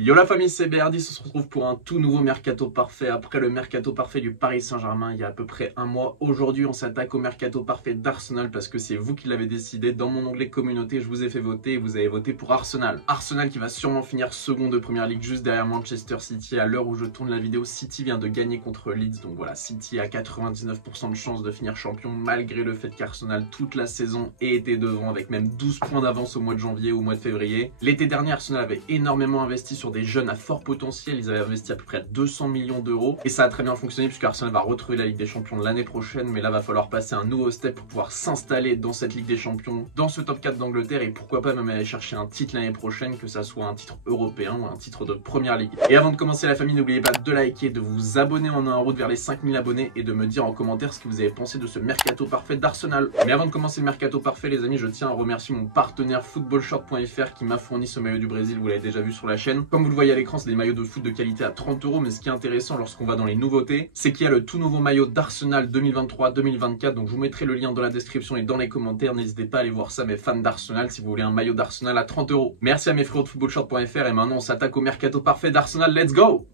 Yo la famille, c'est BRD, on se retrouve pour un tout nouveau Mercato Parfait. Après le Mercato Parfait du Paris Saint-Germain, il y a à peu près un mois. Aujourd'hui, on s'attaque au Mercato Parfait d'Arsenal parce que c'est vous qui l'avez décidé. Dans mon onglet communauté, je vous ai fait voter et vous avez voté pour Arsenal. Arsenal qui va sûrement finir second de Première Ligue juste derrière Manchester City. À l'heure où je tourne la vidéo, City vient de gagner contre Leeds. Donc voilà, City a 99% de chance de finir champion malgré le fait qu'Arsenal toute la saison ait été devant avec même 12 points d'avance au mois de janvier ou au mois de février. L'été dernier, Arsenal avait énormément investi sur des jeunes à fort potentiel, ils avaient investi à peu près 200 millions d'euros et ça a très bien fonctionné puisque Arsenal va retrouver la Ligue des Champions l'année prochaine, mais là va falloir passer un nouveau step pour pouvoir s'installer dans cette Ligue des Champions, dans ce top 4 d'Angleterre et pourquoi pas même aller chercher un titre l'année prochaine, que ça soit un titre européen ou un titre de Première Ligue. Et avant de commencer la famille, n'oubliez pas de liker, de vous abonner, on est en route vers les 5000 abonnés et de me dire en commentaire ce que vous avez pensé de ce Mercato Parfait d'Arsenal. Mais avant de commencer le Mercato Parfait les amis, je tiens à remercier mon partenaire footballshort.fr qui m'a fourni ce maillot du Brésil, vous l'avez déjà vu sur la chaîne. Comme vous le voyez à l'écran, c'est des maillots de foot de qualité à 30 €, mais ce qui est intéressant lorsqu'on va dans les nouveautés, c'est qu'il y a le tout nouveau maillot d'Arsenal 2023-2024, donc je vous mettrai le lien dans la description et dans les commentaires, n'hésitez pas à aller voir ça mes fans d'Arsenal si vous voulez un maillot d'Arsenal à 30 €. Merci à mes frérots de footballshort.fr et maintenant on s'attaque au Mercato Parfait d'Arsenal, let's go!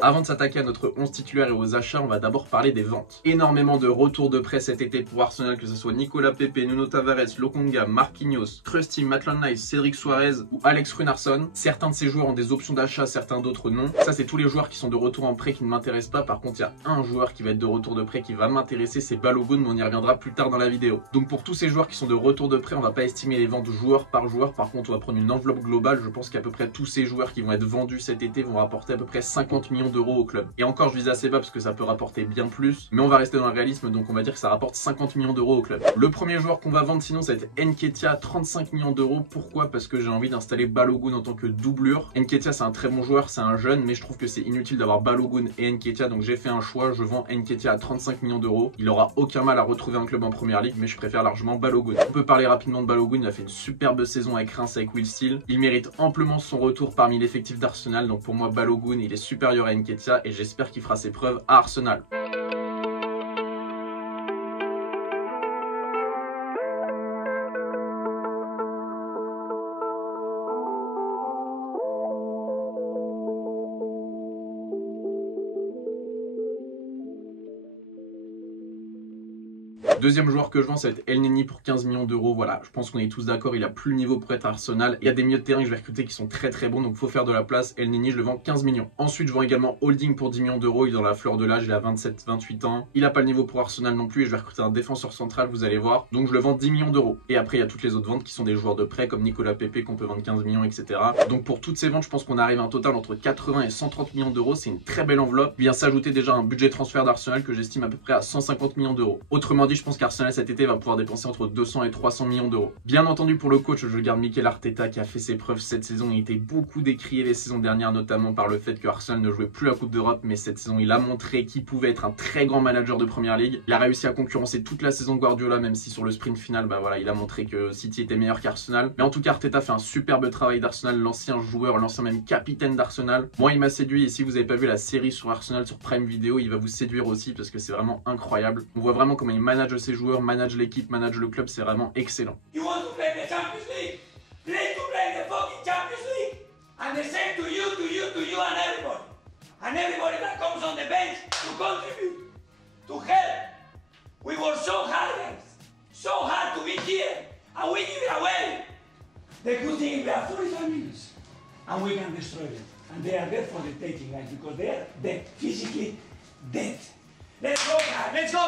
Avant de s'attaquer à notre 11 titulaire et aux achats, on va d'abord parler des ventes. Énormément de retours de prêt cet été pour Arsenal, que ce soit Nicolas Pepe, Nuno Tavares, Lokonga, Marquinhos, Krusty, Maitland-Niles, Cédric Suarez ou Alex Runarsson. Certains de ces joueurs ont des options d'achat, certains d'autres non. Ça, c'est tous les joueurs qui sont de retour en prêt qui ne m'intéressent pas. Par contre, il y a un joueur qui va être de retour de prêt qui va m'intéresser, c'est Balogun, mais on y reviendra plus tard dans la vidéo. Donc pour tous ces joueurs qui sont de retour de prêt, on va pas estimer les ventes joueur par joueur. Par contre, on va prendre une enveloppe globale. Je pense qu'à peu près tous ces joueurs qui vont être vendus cet été vont rapporter à peu près 50 millions d'euros au club. Et encore, je vise assez bas parce que ça peut rapporter bien plus, mais on va rester dans le réalisme, donc on va dire que ça rapporte 50 millions d'euros au club. Le premier joueur qu'on va vendre sinon, ça va être Nketiah, 35 millions d'euros. Pourquoi? Parce que j'ai envie d'installer Balogun en tant que doublure. Nketiah, c'est un très bon joueur, c'est un jeune, mais je trouve que c'est inutile d'avoir Balogun et Nketiah, donc j'ai fait un choix, je vends Nketiah à 35 millions d'euros. Il aura aucun mal à retrouver un club en première ligue, mais je préfère largement Balogun. On peut parler rapidement de Balogun, il a fait une superbe saison avec Reims, avec Will Steele. Il mérite amplement son retour parmi l'effectif d'Arsenal, donc pour moi Balogun, il est supérieur à Nketiah et j'espère qu'il fera ses preuves à Arsenal. Deuxième joueur que je vends, ça va être Elneny pour 15 millions d'euros. Voilà, je pense qu'on est tous d'accord, il a plus le niveau pour être Arsenal. Il y a des milieux de terrain que je vais recruter qui sont très bons, donc il faut faire de la place. Elneny, je le vends 15 millions. Ensuite, je vends également Holding pour 10 millions d'euros. Il est dans la fleur de l'âge, il a 27-28 ans. Il n'a pas le niveau pour Arsenal non plus et je vais recruter un défenseur central, vous allez voir. Donc je le vends 10 millions d'euros. Et après, il y a toutes les autres ventes qui sont des joueurs de prêt comme Nicolas Pepe qu'on peut vendre 15 millions, etc. Donc pour toutes ces ventes, je pense qu'on arrive à un total entre 80 et 130 millions d'euros. C'est une très belle enveloppe. Il vient s'ajouter déjà un budget transfert d'Arsenal que j'estime à peu près à 150 millions d'euros. Autrement dit, je pense qu'Arsenal cet été va pouvoir dépenser entre 200 et 300 millions d'euros. Bien entendu, pour le coach, je garde Mikel Arteta qui a fait ses preuves cette saison. Il était beaucoup décrié les saisons dernières, notamment par le fait que Arsenal ne jouait plus la Coupe d'Europe, mais cette saison, il a montré qu'il pouvait être un très grand manager de Première Ligue. Il a réussi à concurrencer toute la saison Guardiola, même si sur le sprint final, bah voilà, il a montré que City était meilleur qu'Arsenal. Mais en tout cas, Arteta fait un superbe travail d'Arsenal, l'ancien joueur, l'ancien même capitaine d'Arsenal. Moi, il m'a séduit et si vous n'avez pas vu la série sur Arsenal sur Prime Video, il va vous séduire aussi parce que c'est vraiment incroyable. On voit vraiment comment il manage ses joueurs, manage l'équipe, manage le club, c'est vraiment excellent. You want to play the Champions League? Play to play the fucking Champions League! And the same to you and everybody. And everybody that comes on the bench to contribute, to help. We work so hard, guys. So hard to be here. And we give it away. The good thing is we have 45 minutes. And we can destroy them. And they are dead for the taking, guys, because they are dead, physically dead. Let's go, guys. Let's go!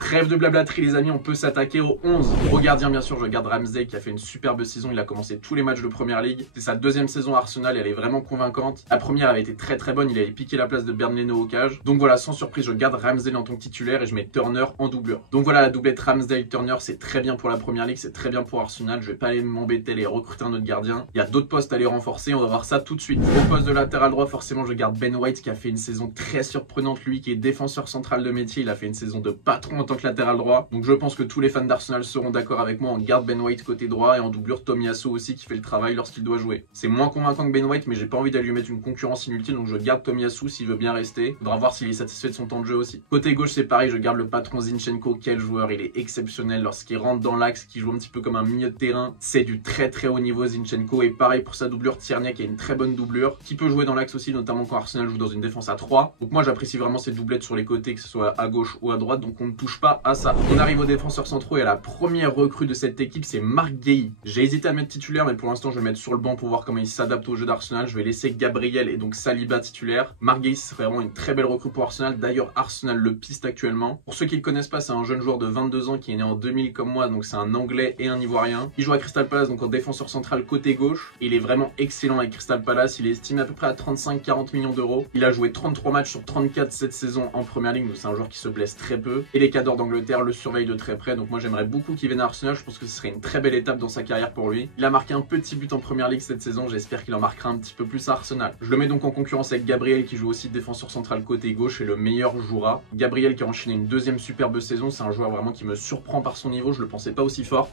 Trêve de blablaterie les amis, on peut s'attaquer au 11. Au gardien bien sûr, je garde Ramsey qui a fait une superbe saison, il a commencé tous les matchs de Première Ligue. C'est sa deuxième saison à Arsenal, elle est vraiment convaincante. La première avait été très bonne, il avait piqué la place de Bernd Leno au cage. Donc voilà, sans surprise, je garde Ramsey en tant que titulaire et je mets Turner en doublure. Donc voilà, la doublette Ramsey-Turner, c'est très bien pour la Première Ligue, c'est très bien pour Arsenal. Je vais pas aller m'embêter, aller recruter un autre gardien. Il y a d'autres postes à les renforcer, on va voir ça tout de suite. Au poste de latéral droit, forcément, je garde Ben White qui a fait une saison très surprenante, lui qui est défenseur central de métier. Il a fait une saison de patron en tant tant que latéral droit. Donc je pense que tous les fans d'Arsenal seront d'accord avec moi. On garde Ben White côté droit et en doublure Tomiyasu aussi qui fait le travail lorsqu'il doit jouer. C'est moins convaincant que Ben White, mais j'ai pas envie d'aller lui mettre une concurrence inutile, donc je garde Tomiyasu s'il veut bien rester. Faudra voir s'il est satisfait de son temps de jeu aussi. Côté gauche c'est pareil, je garde le patron Zinchenko. Quel joueur, il est exceptionnel lorsqu'il rentre dans l'axe, qui joue un petit peu comme un milieu de terrain. C'est du très haut niveau Zinchenko, et pareil pour sa doublure Tierney qui a une très bonne doublure, qui peut jouer dans l'axe aussi, notamment quand Arsenal joue dans une défense à 3. Donc moi j'apprécie vraiment ces doublettes sur les côtés, que ce soit à gauche ou à droite, donc on ne touche pas à ça. On arrive aux défenseurs centraux et à la première recrue de cette équipe, c'est Marc Guéhi. J'ai hésité à mettre titulaire, mais pour l'instant je vais le mettre sur le banc pour voir comment il s'adapte au jeu d'Arsenal. Je vais laisser Gabriel et donc Saliba titulaire. Marc Guéhi serait vraiment une très belle recrue pour Arsenal. D'ailleurs Arsenal le piste actuellement. Pour ceux qui ne le connaissent pas, c'est un jeune joueur de 22 ans qui est né en 2000 comme moi, donc c'est un Anglais et un Ivoirien. Il joue à Crystal Palace, donc en défenseur central côté gauche. Il est vraiment excellent avec Crystal Palace. Il est estimé à peu près à 35-40 millions d'euros. Il a joué 33 matchs sur 34 cette saison en première ligue, donc c'est un joueur qui se blesse très peu. Et les cadors d'Angleterre le surveillent de très près, donc moi j'aimerais beaucoup qu'il vienne à Arsenal. Je pense que ce serait une très belle étape dans sa carrière pour lui. Il a marqué un petit but en première ligue cette saison, j'espère qu'il en marquera un petit peu plus à Arsenal. Je le mets donc en concurrence avec Gabriel qui joue aussi défenseur central côté gauche et le meilleur jouera. Gabriel qui a enchaîné une deuxième superbe saison, c'est un joueur vraiment qui me surprend par son niveau, je le pensais pas aussi fort.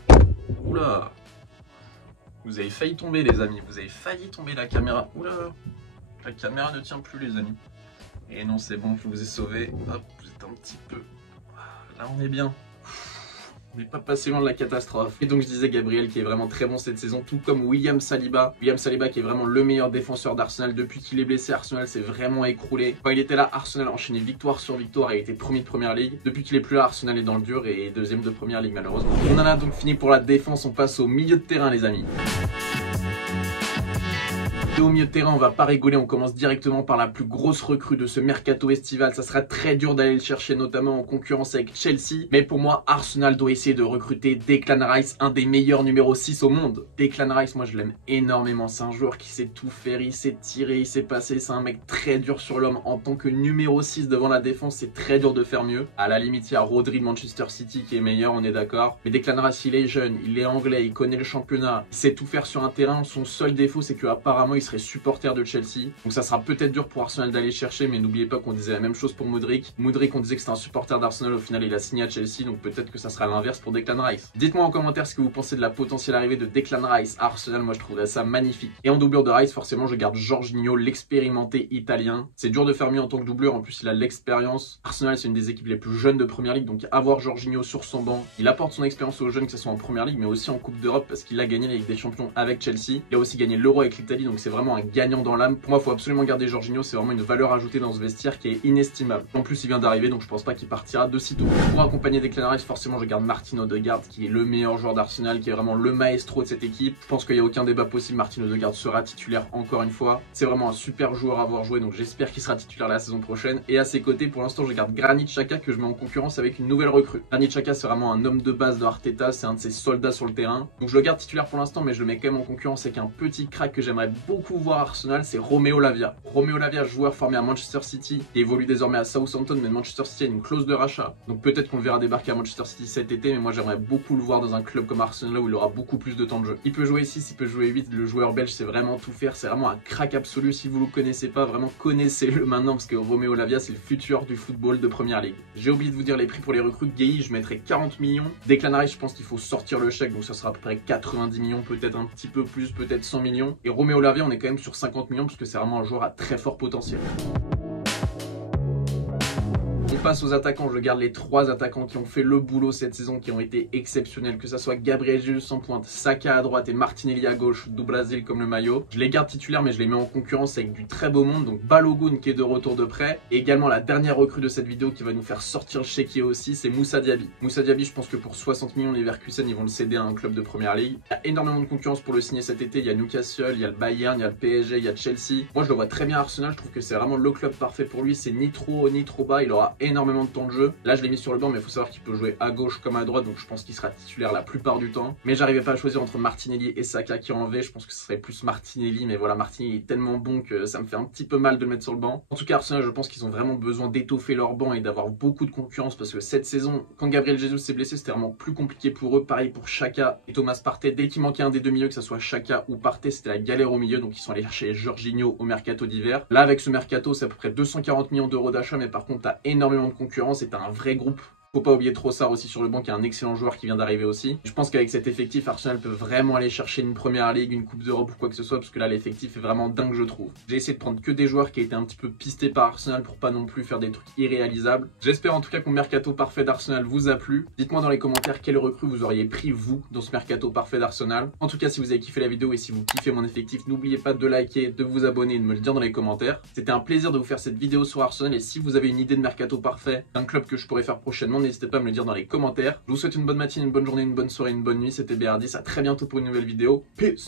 Oula, vous avez failli tomber les amis, vous avez failli tomber la caméra. Oula, la caméra ne tient plus les amis. Et non c'est bon, je vous ai sauvé. Hop, vous êtes un petit peu... Là on est bien. On n'est pas passé loin de la catastrophe. Et donc je disais Gabriel qui est vraiment très bon cette saison, tout comme William Saliba. William Saliba qui est vraiment le meilleur défenseur d'Arsenal. Depuis qu'il est blessé, Arsenal s'est vraiment écroulé. Quand il était là, Arsenal a enchaîné victoire sur victoire et était premier de première ligue. Depuis qu'il est plus là, Arsenal est dans le dur et deuxième de première ligue malheureusement. On en a donc fini pour la défense, on passe au milieu de terrain les amis. Au milieu de terrain, on va pas rigoler, on commence directement par la plus grosse recrue de ce mercato estival. Ça sera très dur d'aller le chercher, notamment en concurrence avec Chelsea. Mais pour moi, Arsenal doit essayer de recruter Declan Rice, un des meilleurs numéro 6 au monde. Declan Rice, moi je l'aime énormément. C'est un joueur qui sait tout faire, il sait tirer, il sait passer. C'est un mec très dur sur l'homme. En tant que numéro 6 devant la défense, c'est très dur de faire mieux. À la limite, il y a Rodri de Manchester City qui est meilleur, on est d'accord. Mais Declan Rice, il est jeune, il est anglais, il connaît le championnat, il sait tout faire sur un terrain. Son seul défaut, c'est qu'apparemment, il serait supporter de Chelsea. Donc ça sera peut-être dur pour Arsenal d'aller chercher, mais n'oubliez pas qu'on disait la même chose pour Modric. Modric, on disait que c'était un supporter d'Arsenal, au final il a signé à Chelsea, donc peut-être que ça sera l'inverse pour Declan Rice. Dites-moi en commentaire ce que vous pensez de la potentielle arrivée de Declan Rice à Arsenal, moi je trouverais ça magnifique. Et en doublure de Rice, forcément je garde Jorginho, l'expérimenté italien. C'est dur de faire mieux en tant que doubleur, en plus il a l'expérience. Arsenal c'est une des équipes les plus jeunes de Première Ligue, donc avoir Jorginho sur son banc, il apporte son expérience aux jeunes, que ce soit en Première Ligue, mais aussi en Coupe d'Europe, parce qu'il a gagné la Ligue des Champions avec Chelsea. Il a aussi gagné l'Euro avec l'Italie, donc c'est vraiment un gagnant dans l'âme. Pour moi, il faut absolument garder Jorginho, c'est vraiment une valeur ajoutée dans ce vestiaire qui est inestimable. En plus, il vient d'arriver, donc je pense pas qu'il partira de sitôt. Pour accompagner Declan Rice, forcément, je garde Martin Odegaard, qui est le meilleur joueur d'Arsenal, qui est vraiment le maestro de cette équipe. Je pense qu'il n'y a aucun débat possible, Martin Odegaard sera titulaire encore une fois. C'est vraiment un super joueur à avoir joué, donc j'espère qu'il sera titulaire la saison prochaine. Et à ses côtés, pour l'instant, je garde Granit Xhaka, que je mets en concurrence avec une nouvelle recrue. Granit Xhaka, c'est vraiment un homme de base de Arteta, c'est un de ses soldats sur le terrain. Donc je le garde titulaire pour l'instant, mais je le mets quand même en concurrence avec un petit crack que j'aimerais beaucoup voir à Arsenal, c'est Romeo Lavia. Romeo Lavia, joueur formé à Manchester City, et évolue désormais à Southampton, mais Manchester City a une clause de rachat. Donc peut-être qu'on le verra débarquer à Manchester City cet été, mais moi j'aimerais beaucoup le voir dans un club comme Arsenal où il aura beaucoup plus de temps de jeu. Il peut jouer 6, il peut jouer 8, le joueur belge c'est vraiment tout faire, c'est vraiment un crack absolu. Si vous le connaissez pas, vraiment connaissez-le maintenant, parce que Romeo Lavia c'est le futur du football de Première Ligue. J'ai oublié de vous dire les prix pour les recrues. Guéhi, je mettrai 40 millions. Declan Rice, je pense qu'il faut sortir le chèque, donc ça sera à peu près 90 millions, peut-être un petit peu plus, peut-être 100 millions. Et Romeo Lavia, on est quand même sur 50 millions, parce que c'est vraiment un joueur à très fort potentiel. On passe aux attaquants, je garde les 3 attaquants qui ont fait le boulot cette saison, qui ont été exceptionnels, que ça soit Gabriel Jesus en pointe, Saka à droite et Martinelli à gauche, do Brasil comme le maillot. Je les garde titulaires, mais je les mets en concurrence avec du très beau monde, donc Balogun qui est de retour de prêt, et également la dernière recrue de cette vidéo qui va nous faire sortir le chéquier aussi, c'est Moussa Diaby. Moussa Diaby, je pense que pour 60 millions, les Leverkusen, ils vont le céder à un club de Première Ligue. Il y a énormément de concurrence pour le signer cet été, il y a Newcastle, il y a le Bayern, il y a le PSG, il y a Chelsea. Moi je le vois très bien à Arsenal, je trouve que c'est vraiment le club parfait pour lui, c'est ni trop haut ni trop bas, il aura énormément de temps de jeu. Là je l'ai mis sur le banc, mais il faut savoir qu'il peut jouer à gauche comme à droite, donc je pense qu'il sera titulaire la plupart du temps. Mais j'arrivais pas à choisir entre Martinelli et Saka qui en V, je pense que ce serait plus Martinelli, mais voilà, Martinelli est tellement bon que ça me fait un petit peu mal de le mettre sur le banc. En tout cas Arsenal, je pense qu'ils ont vraiment besoin d'étoffer leur banc et d'avoir beaucoup de concurrence, parce que cette saison, quand Gabriel Jesus s'est blessé, c'était vraiment plus compliqué pour eux. Pareil pour Xhaka et Thomas Partey, dès qu'il manquait un des deux milieux, que ce soit Xhaka ou Partey, c'était la galère au milieu, donc ils sont allés chercher Jorginho au mercato d'hiver. Là avec ce mercato, c'est à peu près 240 millions d'euros d'achat, mais par contre t'as énormément de concurrence et t'as un vrai groupe Faut pas oublier Trossard aussi sur le banc, qui est un excellent joueur qui vient d'arriver aussi. Je pense qu'avec cet effectif, Arsenal peut vraiment aller chercher une première ligue, une coupe d'Europe ou quoi que ce soit, parce que là l'effectif est vraiment dingue, je trouve. J'ai essayé de prendre que des joueurs qui étaient un petit peu pistés par Arsenal pour pas non plus faire des trucs irréalisables. J'espère en tout cas que mon mercato parfait d'Arsenal vous a plu. Dites-moi dans les commentaires quelle recrue vous auriez pris vous dans ce mercato parfait d'Arsenal. En tout cas, si vous avez kiffé la vidéo et si vous kiffez mon effectif, n'oubliez pas de liker, de vous abonner et de me le dire dans les commentaires. C'était un plaisir de vous faire cette vidéo sur Arsenal, et si vous avez une idée de mercato parfait d'un club que je pourrais faire prochainement, n'hésitez pas à me le dire dans les commentaires. Je vous souhaite une bonne matinée, une bonne journée, une bonne soirée, une bonne nuit. C'était BR10, à très bientôt pour une nouvelle vidéo. Peace.